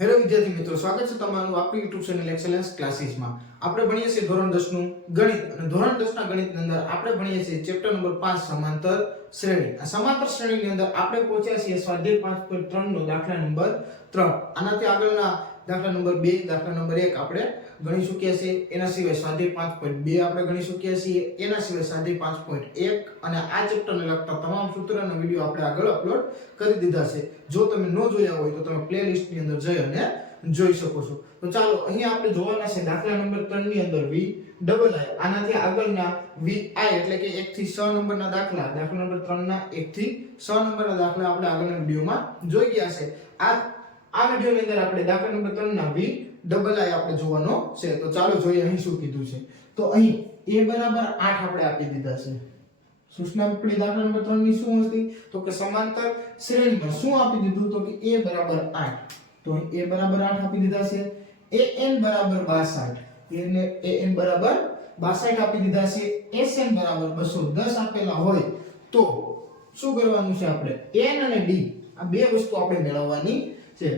Hello વિદ્યાર્થી મિત્રો, સ્વાગત છે તમારું આપણી YouTube ચેનલ એક્સેલન્સ ક્લાસીસમાં. આપણે ભણીએ છીએ ધોરણ 10 નું ગણિત અને ધોરણ 10 ના ગણિતની અંદર આપણે ભણીએ છીએ ચેપ્ટર નંબર 5 સમાંતર શ્રેણી. આ સમાંતર શ્રેણીની અંદર આપણે પહોંચ્યા છીએ સ્વાધ્યાય 5.3 નો દાખલા નંબર 3. આનાથી આગળના દાખલા નંબર 2, દાખલા નંબર 1 આપણે ગણી ચૂક્યા છીએ. એના સિવાય સ્વાધ્યાય 5.2 આપણે ગણી ચૂક્યા છીએ. એના સિવાય સ્વાધ્યાય 5.1 અને આ ચેપ્ટરને લગતા તમામ સૂત્રોના વિડિયો આપણે આગળ અપલોડ કરી દીધા છે. જો તમે ન જોયા હોય તો તમે પ્લેલિસ્ટની અંદર જઈ અને જોઈ શકો છો. તો ચાલો અહીં આપણે જોવાના છે દાખલા નંબર 3 ની અંદર v ડબલ i. આનાથી આગળના vi એટલે કે 1 થી 6 નંબરના દાખલા નંબર 3 ના 1 થી 6 નંબરના દાખલા આપણે આગળના વિડિયોમાં જોઈ ગયા છે. આ વિડિયોની અંદર આપણે દાખલા નંબર 3 ના v ડબલ i આપણે જોવાનો છે. તો ચાલો જોઈએ અહીં શું કીધું છે. તો અહીં a બરાબર 8 આપણે આપી દીધા છે. સૂચના આપણી દાખલા નંબર 3 ની શું હતી? તો કે સમાંતર શ્રેણીમાં શું આપી દીધું? તો કે a બરાબર 8. તો અહીં a બરાબર 8 આપી દીધા છે. an બરાબર 62. an બરાબર 62 આપી દીધા છે. sn બરાબર 210 આપેલા હોય તો શું કરવાનું છે? આપણે n અને d આ બે વસ્તુ આપણે મેળવવાની છે.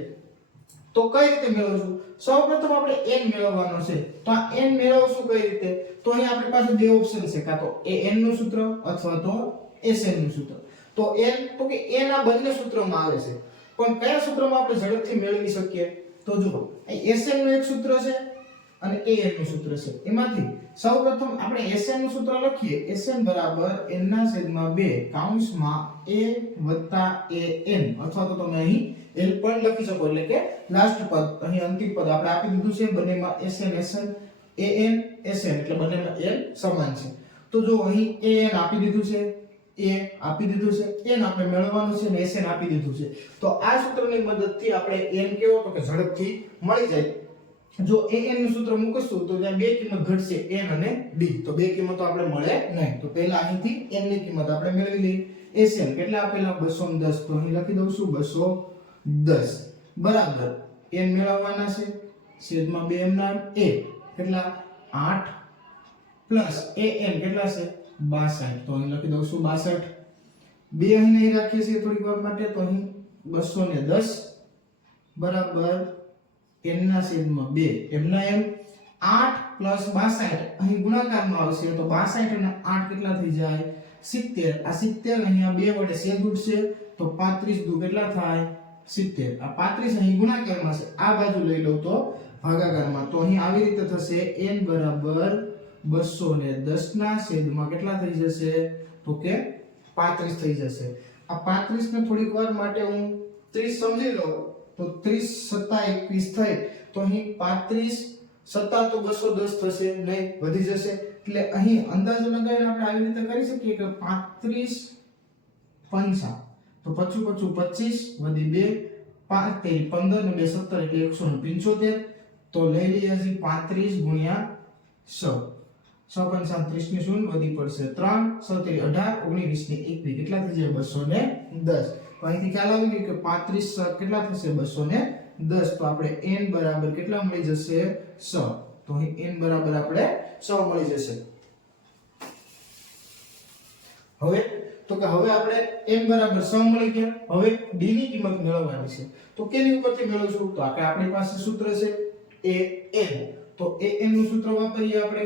તો કઈ રીતે મેળવશું? સૌપ્રથમ આપણે n મેળવવાનો છે. તો આ n મેળવશું કઈ રીતે? તો અહીં આપણી પાસે બે ઓપ્શન છે, કાં તો an નું સૂત્ર અથવા તો sn નું સૂત્ર. તો n તો કે n આ બંને સૂત્રમાં આવે છે, પણ કયા સૂત્રમાં આપણે ઝડપથી મેળવી શકીએ? તો જુઓ, અહીં sn નું એક સૂત્ર છે અને an નું સૂત્ર છે. એમાંથી સૌપ્રથમ આપણે sn નું સૂત્ર લખીએ. sn બરાબર n/2 કૌંસમાં a વત્તા an, અથવા તો તમે અહીં l પણ લખી શકો, એટલે કે લાસ્ટ પદ અહીં અંતિમ પદ આપણે આપી દીધું છે. બંનેમાં sn an sn એટલે બંનેમાં l સમાન છે. તો જો અહીં an આપી દીધું છે, a આપી દીધું છે, n આપણે મેળવવાનું છે અને sn આપી દીધું છે. તો આ સૂત્રની મદદથી આપણે n કેવો તો કે ઝડપથી મળી જાય. જો an નું સૂત્ર મૂકશું તો ત્યાં બે કિંમત ઘટશે, n અને d. તો બે કિંમતો આપણે મળે નહીં. તો પહેલા અહીંથી n ની કિંમત આપણે મેળવી લઈએ. sn કેટલા આપેલા? 210. તો અહીં લખી દઉં છું 210 બરાબર n મેળવવાના છે છેદમાં 2 m ના a કેટલા 8 પ્લસ an કેટલા છે 62. તો અહીં લખી દઉં છું 62. બે અહીં નહીં રાખીએ છીએ થોડીક વાર માટે. તો અહીં 210 બરાબર n ના છેદમાં 2 m ના m 8 પ્લસ 62 અહીં ગુણાકારમાં આવશે. તો 62 અને 8 કેટલા થઈ જાય? 70. આ 70 અહીંયા 2 વડે છેદ ઉડશે તો 35 દુ કેટલા થાય? 70. આ 35 અહીં ગુણાકારમાં છે, આ બાજુ લઈ લઉં તો ભાગાકારમાં. તો અહીં આવી રીતે થશે n બરાબર 210 ના છેદમાં કેટલા થઈ જશે? તો કે 35 થઈ જશે. આ 35 ને થોડીક વાર માટે હું 30 સમજી લઉં તો 30 7 21 થાય. તો અહીં 35 7 તો 210 થશે નહીં, વધી જશે. એટલે અહીં અંદાજો લગાવીને આપણે આવી રીતે કરી શકીએ કે 35 5 તો 25 25 વધી 2 5 15 ને 2 17 એટલે 175. તો લઈ લઈએ છીએ 35 ગુણ્યા 6 6 5 30 ની શૂન્ય વધી પડશે 3 6 18 19 ને 21 કેટલા થઈ જાય? 210. તો અહીંથી ખ્યાલ આવી ગયો કે 35 કેટલા થશે? 210. તો આપણે n બરાબર કેટલા મળી જશે? 6. તો અહીં n બરાબર આપણે 6 મળી જશે. હવે તો કે હવે આપણે n બરાબર 6 મળી ગયા. હવે d ની કિંમત મેળવવાની છે. તો કેની ઉપરથી મેળવશું? તો આપણી પાસે સૂત્ર છે an. તો an નું સૂત્ર વાપરીએ આપણે.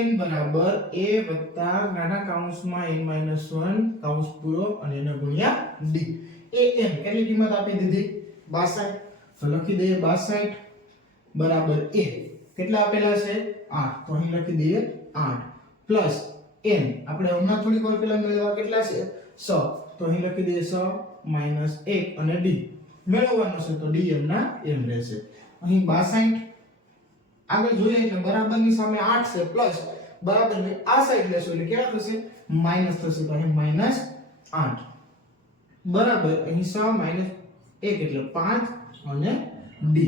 an બરાબર a વત્તા નાના કૌંસમાં n - 1 કૌંસ પૂરો અને એને ગુણ્યા d. an કેટલી કિંમત આપી દીધી? 62. તો લખી દઈએ 62 બરાબર a કેટલા આપેલા છે? 8. તો અહીં લખી દઈએ 8 પ્લસ n આપણે હમણાં થોડીક વાર પહેલા મેળવ્યા કેટલા છે? 6. તો અહીં લખી દઈએ 6 માઈનસ 1 અને d મેળવવાનો છે. તો d m ના m રહેશે. અહીં 62 આગળ જોઈએ એટલે બરાબરની સામે 8 છે, પ્લસ બરાબરની આ સાઈડ લેશું એટલે કેવા થશે? માઈનસ થશે. તો અહીં માઈનસ 8 બરાબર અહીં 6 માઈનસ 1 એટલે 5 અને d.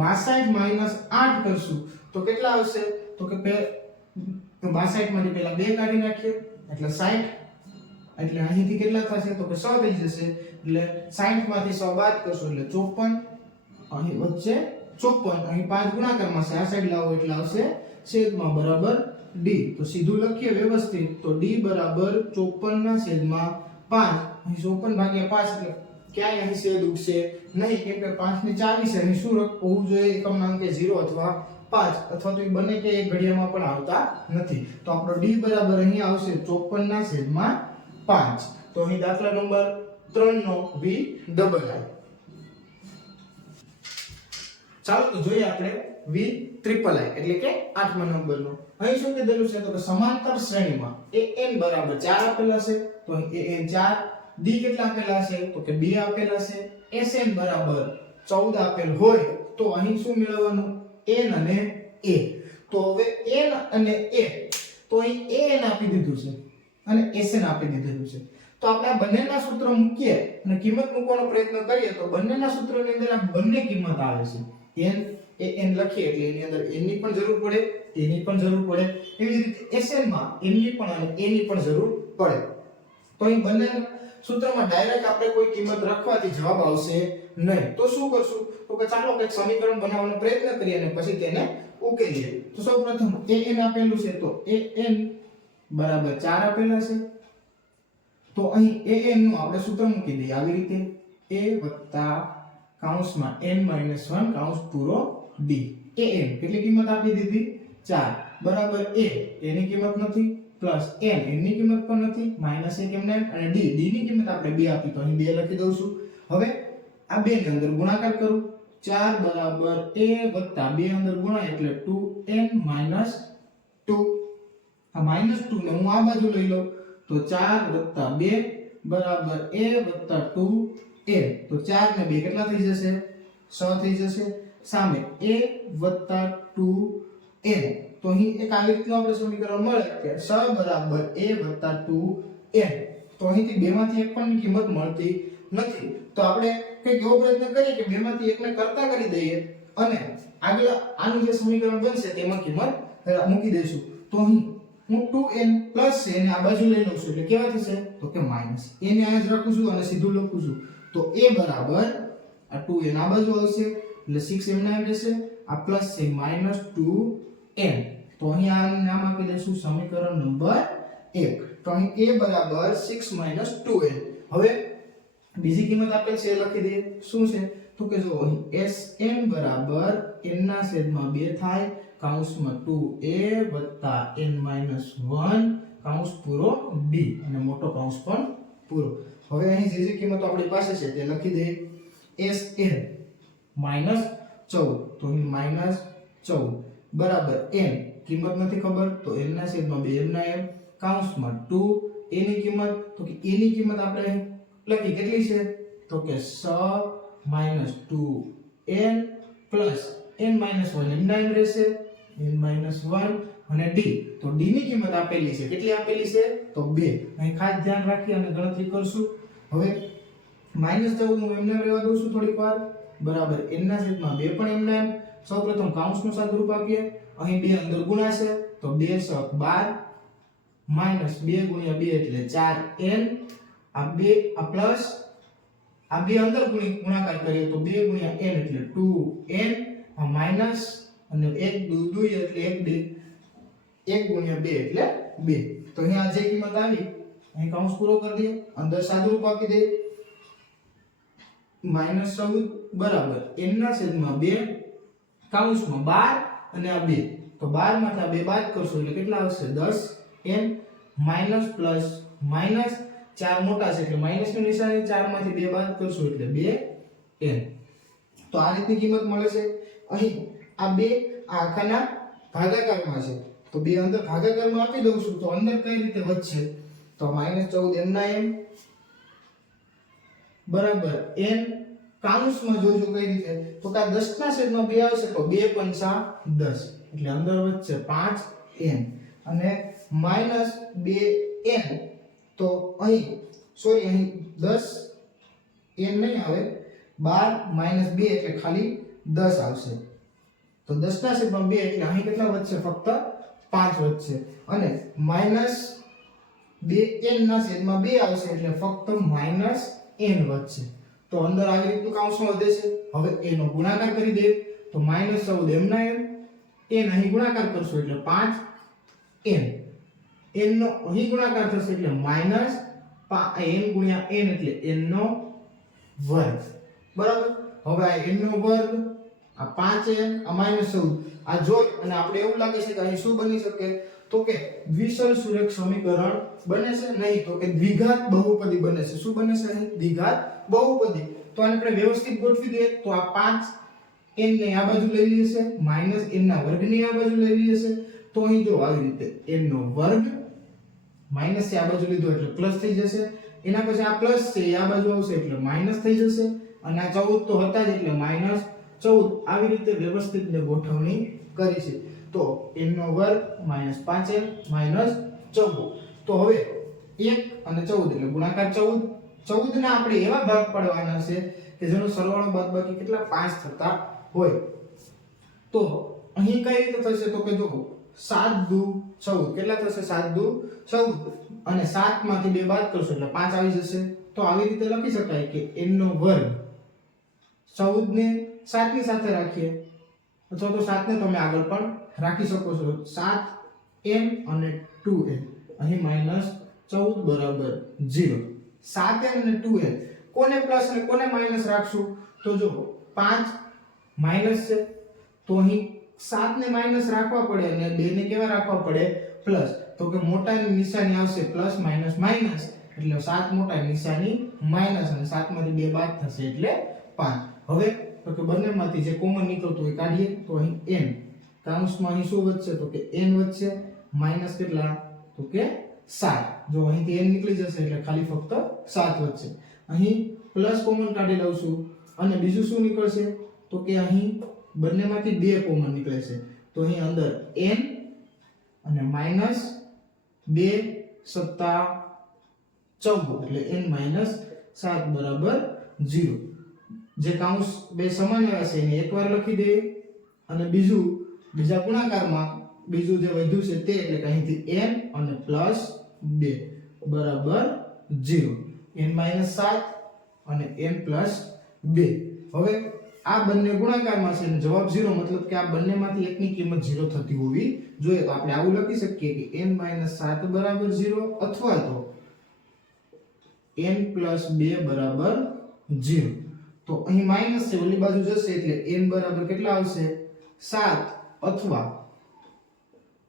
62 માઈનસ 8 કરશું તો કેટલા આવશે? તો કે 62 માંથી પહેલા 2 કાઢી નાખીએ એટલે 60. એટલે અહીંથી કેટલા થશે? તો કે 100 થઈ જશે. એટલે 60 માંથી 100 બાદ કરશું એટલે 54. અહીં વચ્ચે 54. અહીં 5 ગુણાકારમાં છે, આ સાઈડ લાવો એટલે આવશે છેદમાં બરાબર d. તો સીધું લખીએ વ્યવસ્થિત. તો d બરાબર 54 ના છેદમાં 5. અહીં 54 ભાગ્યા 5 એટલે ક્યાંય અહીં છેદ ઉડશે નહીં, કેમ કે 5 ની ચાવી છે. અહીં શું હોવું જોઈએ? એકમના અંકે 0 અથવા 5, અથવા તો એ બંને કે એક ઘડિયામાં પણ આવતા નથી. તો આપણો d બરાબર અહીં આવશે 54/5. તો અહીં દાખલા નંબર 3 નો v ડબલ i. ચાલો તો જોઈએ આપણે v ટ્રિપલ i એટલે કે 8મા નંબરનો. અહીં શું કીધેલું છે? તો કે સમાંતર શ્રેણીમાં an બરાબર 4 આપેલા છે, તો અહીં an 4, d કેટલા આપેલા છે? તો કે 2 આપેલા છે. sn બરાબર 14 આપેલ હોય તો અહીં શું મેળવવાનું? n અને a. તો હવે n અને a, તો અહીં an આપી દીધું છે અને sn આપી દીધેલું છે. તો આપણે આ બંનેના સૂત્ર મૂકીએ અને કિંમત મૂકવાનો પ્રયત્ન કરીએ તો બંનેના સૂત્રની અંદર આ બંને કિંમત આવે છે. n an લખીએ એટલે એની અંદર n ની પણ જરૂર પડે, t ની પણ જરૂર પડે. એવી જ રીતે sn માં n ની પણ અને a ની પણ જરૂર પડે. તો અહીં બંને સૂત્રમાં ડાયરેક્ટ આપણે કોઈ કિંમત રાખવાથી જવાબ આવશે નહીં. તો શું કરશું? તો કે ચાલો કંઈક સમીકરણ બનાવવાનો પ્રયત્ન કરીએ અને પછી તેને ઉકેલીએ. તો સૌપ્રથમ an આપેલું છે, તો an બરાબર 4 આપેલા છે. તો અહીં an નું આપણે સૂત્ર મૂકી દઈએ આવી રીતે, a વત્તા કૌંસમાં n માઈનસ 1 કૌંસ પૂરો d. an કેટલી કિંમત આપી દીધી? 4 બરાબર a ની કિંમત નથી, પ્લસ n ની કિંમત પણ નથી, માઈનસ 1 એમને અને d ની કિંમત આપણે 2 આપી, તો અહીં 2 લખી દઉં છું. હવે આ 2 ની અંદર ગુણાકાર કરું, 4 બરાબર a વત્તા 2 અંદર ગુણાય એટલે 2n માઈનસ 2. આ માઈનસ 2 ને હું આ બાજુ લઈ લઉં તો 4 વત્તા 2 બરાબર a વત્તા 2n. તો 4 ને 2 કેટલા થઈ જશે? 6 થઈ જશે. સામે a વત્તા 2n. તો અહીં એક આવી રીતનું આપણે સમીકરણ મળે કે 6 બરાબર a વત્તા 2n. તો અહીંથી 2 માંથી એક પણ કિંમત મળતી નથી. તો આપણે કંઈક એવો પ્રયત્ન કરીએ કે 2 માંથી એકને કરતા કરી દઈએ અને આગળ આનું જે સમીકરણ બનશે તેમાં કિંમત મૂકી દઈશું. તો અહીં હું 2n પ્લસ છે એને આ બાજુ લઈ લઉં છું એટલે કેવા થશે? તો કે માઈનસ. a ને અહીંયા જ રાખું છું અને સીધું લખું છું. તો a બરાબર આ 2n આ બાજુ આવશે એટલે 6 એમના એમ રહેશે. આ પ્લસ છે માઈનસ 2n. તો અહીં આ નામ આપી દઈશું સમીકરણ નંબર 1. તો અહીં a બરાબર 6 માઈનસ 2n. હવે બીજી કિંમત આપેલ છે એ લખી દઈએ. શું છે? તો કે જો અહીં sn બરાબર n ના છેદમાં 2 થાય કૌંસમાં 2a વત્તા n માઈનસ 1 કૌંસ પૂરો d અને મોટો કૌંસ પણ પૂરો. હવે અહીં જે કિંમતો આપણી પાસે છે તે લખી દઈએ. sn માઈનસ 14, તો અહીં માઈનસ 14 બરાબર n કિંમત નથી ખબર તો n ના છેદમાં 2 એમના એમ કૌંસમાં 2 a ની કિંમત, તો કે a ની કિંમત આપણે લખી કેટલી છે? તો કે 6 minus 2n plus n minus 1 એમના એમ રહેશે, n માઈનસ 1 અને d. તો d ની કિંમત આપેલી છે, કેટલી આપેલી છે? તો 2. અહીં ખાસ ધ્યાન રાખી અને ગણતરી કરશું. હવે માઈનસ 14 હું એમને રહેવા દઉં છું થોડીક વાર, બરાબર n ના છેદમાં 2 પણ એમને એમ. સૌપ્રથમ કૌંસનું સાદુરૂપ આપીએ. અહીં 2 અંદર ગુણાશે તો 2 * 12 માઈનસ 2 * 2 એટલે 4n. આ 2 આ પ્લસ આ 2 અંદર ગુણાકાર કરીએ તો 2 * n એટલે 2n. આ માઈનસ અને 1 2 2 એટલે 1 * 2 એટલે 2. તો અહીંયા આ જે કિંમત આવી અહીં કૌંસ પૂરો કરી દઈએ, અંદર સાદુરૂપ આપી દઈએ. -14 બરાબર n ના છેદમાં 2 કૌંસમાં 12 અને આ 2. તો 12 માંથી આ 2 બાદ કરશો એટલે કેટલા આવશે? 10n માઈનસ પ્લસ માઈનસ 4 મોટા છે એટલે માઈનસની નિશાની, 4 માંથી 2 બાદ કરશો એટલે 2n. તો આ રીતની કિંમત મળે છે. અહીં આ 2 આ આખાના ભાગાકારમાં છે તો 2 અંદર ભાગાકારમાં આપી દઉં છું તો અંદર કઈ રીતે વધશે? તો -14 n ના m બરાબર n કૌંસમાં જોજો કઈ રીતે, તો કે 10 ના છેદમાં 2 આવશે તો 2 × 5 = 10 એટલે અંદર વધશે 5n અને -2n. તો અહીં સોરી અહીં 10n નહીં આવે, 12 - 2 એટલે ખાલી 10 આવશે. તો 10 ના છેદમાં 2 એટલે અહીં કેટલા વધશે? ફક્ત 5 વધશે અને -2n ના છેદમાં 2 આવશે એટલે ફક્ત -n વધશે. તો અંદર આવી રીતનું કૌંસમાં વધે છે. હવે a નો ગુણાકાર કરી દે તો -14 એમના એમ, n અહીં ગુણાકાર કરશો એટલે 5n, n નો અહીં ગુણાકાર થશે એટલે n × n એટલે n નો વર્ગ બરાબર. હવે આ n નો વર્ગ, આ 5n, આ -14 આ જોઈ અને આપણે એવું લાગે છે કે અહીં શું બની શકે, તો કે દ્વિસર સુરેખ સમીકરણ બને છે નહીં, તો કે દ્વિઘાત બહુપદી બને છે. શું બને છે અહીં? દ્વિઘાત બહુપદી. તો આને આપણે વ્યવસ્થિત ગોઠવી દઈએ તો આ 5n ને આ બાજુ લઈ લઈએ છે, -n ના વર્ગની આ બાજુ લઈ લઈએ છે, તો અહીં જો આવી રીતે n નો વર્ગ માઈનસ છે આ બાજુ લીધો એટલે પ્લસ થઈ જશે, એના પછી આ પ્લસ છે આ બાજુ આવશે એટલે માઈનસ થઈ જશે, અને આ 14 તો હતા જ એટલે -14. આવી રીતે વ્યવસ્થિત ને ગોઠવણી કરી છે. તો n નો વર્ગ -5n -14. તો હવે 1 અને 14 એટલે ગુણાકાર 14 ને આપણે એવા ભાગ પાડવાના છે કે જેનો સરવાળો બાદબાકી કેટલા 5 થતા હોય. તો અહીં કઈ રીતે થશે, તો કે જો 7 દુ 14 કેટલા થશે, 7 દુ 14, અને 7 માંથી 2 બાદ કરશો એટલે 5 આવી જશે. તો આવી રીતે લખી શકાય કે n નો વર્ગ 14 ને 7 ની સાથે રાખીએ, અથવા તો 7 ને તમે આગળ પણ રાખી શકો છો. 7n અને 2n, અહીં -14 બરાબર 0. 7n અને 2n કોને પ્લસ અને કોને માઈનસ રાખશું, તો જો 5 માઈનસ છે તો અહીં 7 ને માઈનસ રાખવા પડે અને 2 ને કેવા રાખવા પડે, પ્લસ. તો કે મોટાની નિશાની આવશે પ્લસ માઈનસ માઈનસ, એટલે 7 મોટાની નિશાની માઈનસ, અને 7 માંથી 2 બાદ થશે એટલે 5. હવે તો કે બંનેમાંથી જે કોમન નીકળતું હોય કાઢીએ, તો અહીં n કાઉન્સમાં અહીં શું વધશે, તો કે n વધશે, માઈનસ કેટલા, તો કે 7. જો અહીંથી n નીકળી જશે એટલે ખાલી ફક્ત 7 વધશે. અહીં પ્લસ કોમન કાઢી લઉં છું, અને બીજું શું નીકળશે, તો કે અહીં બંનેમાંથી 2 કોમન નીકળે છે, તો અહીં અંદર n અને -2 સત્તા 14 એટલે n -7 બરાબર 0. જે કાઉન્સ બે સમાન આવ્યા છે એને એકવાર લખી દઈએ, અને બીજા ગુણાકારમાં બીજું જે વધ્યું છે તે એટલે કે અહીંથી n અને +2 બરાબર 0. n -7 અને n +2. હવે આ બંને ગુણાકારમાં છે અને જવાબ 0, મતલબ કે આ બંનેમાંથી એકની કિંમત 0 થતી હોવી જોઈએ. તો આપણે આવું લખી શકીએ કે n -7 બરાબર 0, અથવા તો n +2 બરાબર 0. તો અહીં માઈનસ છે ઓલી બાજુ જશે એટલે n બરાબર કેટલા આવશે, 7, અથવા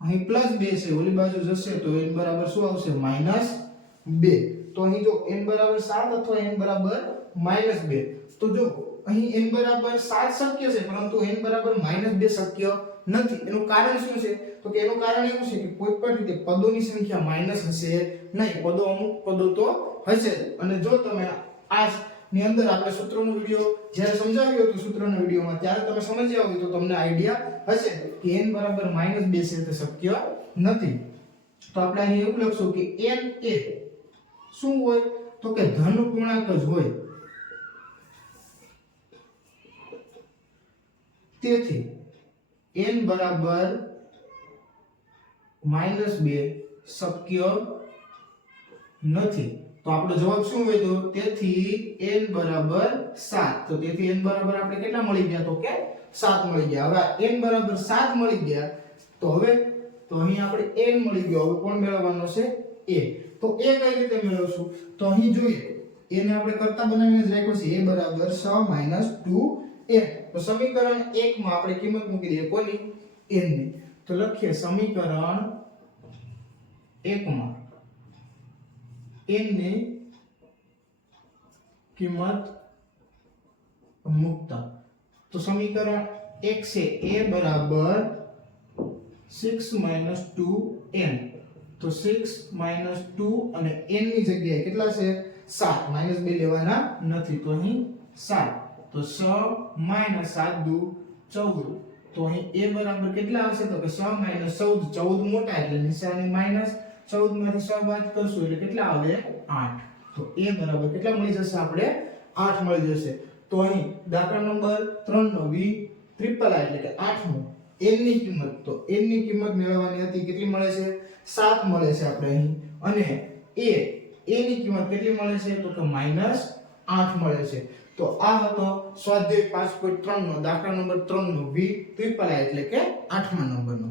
અહીં +2 છે ઓલી બાજુ જશે તો n બરાબર શું આવશે, -2. તો અહીં જો n બરાબર 7 અથવા n બરાબર -2, તો જો અહીં n બરાબર 7 શક્ય છે પરંતુ n બરાબર -2 શક્ય નથી. એનું કારણ શું છે, તો કે એનું કારણ એવું છે કે કોઈ પણ રીતે પદોની સંખ્યા માઈનસ હશે નહીં, અમુક પદો તો હશે. અને જો તમે આ ની અંદર આપણે સૂત્રોનો વિડિયો જ્યારે સમજાવ્યો હતો સૂત્રોના વિડિયોમાં, ત્યારે તમે સમજ્યા હોય તો તમને આઈડિયા હશે કે n બરાબર -2 છે તે શક્ય નથી. તો આપણે અહીં એવું લખશું કે n એ શું હોય, તો કે ધન પૂર્ણાંક જ હોય. તેથી n બરાબર -2 શક્ય નથી. તો આપણો જવાબ શું હોય, તો તેથી n બરાબર 7. તો તેથી n બરાબર આપણે કેટલા મળી ગયા, તો કે 7 મળી ગયા. હવે n બરાબર 7 મળી ગયા, તો હવે તો અહીં આપણે n મળી ગયો. હવે કોણ મેળવવાનો છે, a. તો a કઈ રીતે મેળવશું, તો અહીં જોઈએ a ને આપણે કરતા બનાવીને જ રાખ્યો છે, a બરાબર 6 - 2n. તો સમીકરણ 1 માં આપણે કિંમત મૂકી દઈએ કોની, n ની. તો લખીએ સમીકરણ 1 માં n ની કિંમત મૂકતા, તો સમીકરણ 1 છે a બરાબર 6 - 2n. તો 6 - 2 અને n ની જગ્યાએ કેટલા છે, 7. -2 લેવાના નથી, તો અહીં 7. તો 6 - 7 દુ 14. તો અહીં a બરાબર કેટલા આવશે, તો કે 6 - 14. 14 મોટા એટલે નિશાની માઈનસ, 14 માંથી 6 બાદ કરશું એટલે કેટલા આવે, 8. તો a બરાબર કેટલા મળી જશે, આપણે 8 મળી જશે. તો અહીં દાખલા નંબર 3 નો v ટ્રિપલ એટલે કે 8 નો n ની કિંમત, તો n ની કિંમત મેળવવાની હતી, કેટલી મળે છે, 7 મળે છે આપણે અહીં. અને a ની કિંમત કેટલી મળે છે, તો કે -8 મળે છે. તો આ હતો સ્વાધ્યાય 5.3 નો દાખલા નંબર 3 નો v ટ્રિપલ એટલે કે 8મા નંબરનો.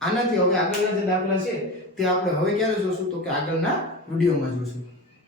આનાથી હવે આગળના જે દાખલા છે તે આપણે હવે ક્યારે જોશું, તો કે આગળના વિડિયોમાં જોશું.